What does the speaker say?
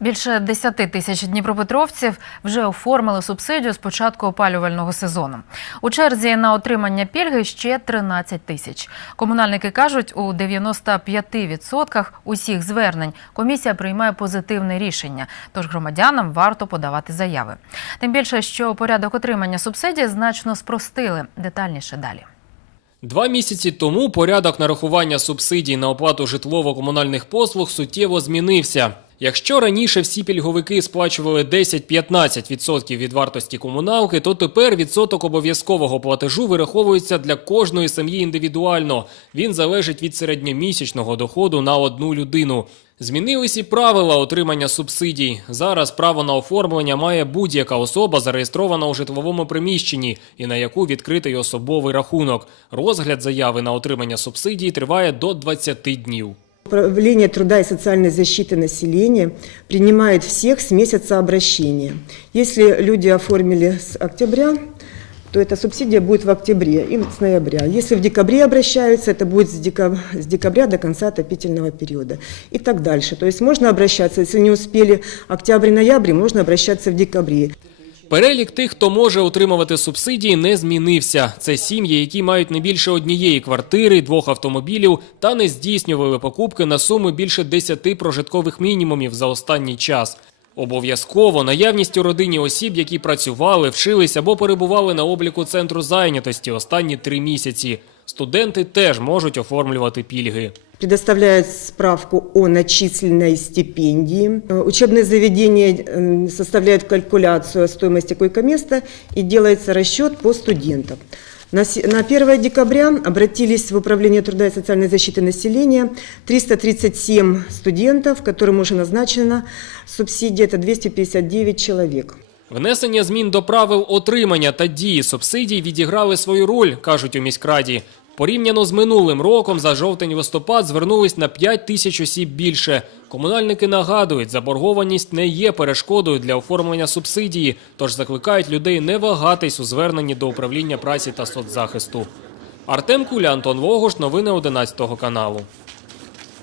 Більше 10 тисяч дніпропетровців вже оформили субсидію з початку опалювального сезону. У черзі на отримання пільги ще 13 тисяч. Комунальники кажуть, у 95% усіх звернень комісія приймає позитивне рішення, тож громадянам варто подавати заяви. Тим більше, що порядок отримання субсидії значно спростили. Детальніше далі. Два місяці тому порядок нарахування субсидій на оплату житлово-комунальних послуг суттєво змінився. Якщо раніше всі пільговики сплачували 10-15% від вартості комуналки, то тепер відсоток обов'язкового платежу вираховується для кожної сім'ї індивідуально. Він залежить від середньомісячного доходу на одну людину. Змінились і правила отримання субсидій. Зараз право на оформлення має будь-яка особа, зареєстрована у житловому приміщенні і на яку відкритий особовий рахунок. Розгляд заяви на отримання субсидій триває до 20 днів. Управление труда и социальной защиты населения принимает всех с месяца обращения. Если люди оформили с октября, то эта субсидия будет в октябре и с ноября. Если в декабре обращаются, это будет с декабря, с декабря до конца отопительного периода и так дальше. То есть можно обращаться, если не успели октябрь-ноябрь, можно обращаться в декабре. Перелік тих, хто може отримувати субсидії, не змінився. Це сім'ї, які мають не більше однієї квартири, двох автомобілів та не здійснювали покупки на суми більше 10 прожиткових мінімумів за останній час. Обов'язково наявність у родині осіб, які працювали, вчились або перебували на обліку центру зайнятості останні три місяці. Студенти теж можуть оформлювати пільги Предоставляют справку о начисленной стипендии. Э, Учебные заведения э, составляют калькуляцию о стоимости койко-места и делается расчет по студентам. На се- на 1 декабря обратились в Управление труда и социальной защиты населения 337 студентов, которым уже назначена субсидия, это 259 человек. Внесення змін до правил отримання та дії субсидій відіграли свою роль, кажуть у міськраді. Порівняно з минулим роком за жовтень-листопад звернулись на 5 тисяч осіб більше. Комунальники нагадують, заборгованість не є перешкодою для оформлення субсидії, тож закликають людей не вагатись у зверненні до управління праці та соцзахисту. Артем Куля, Антон Вогош, новини 11 каналу.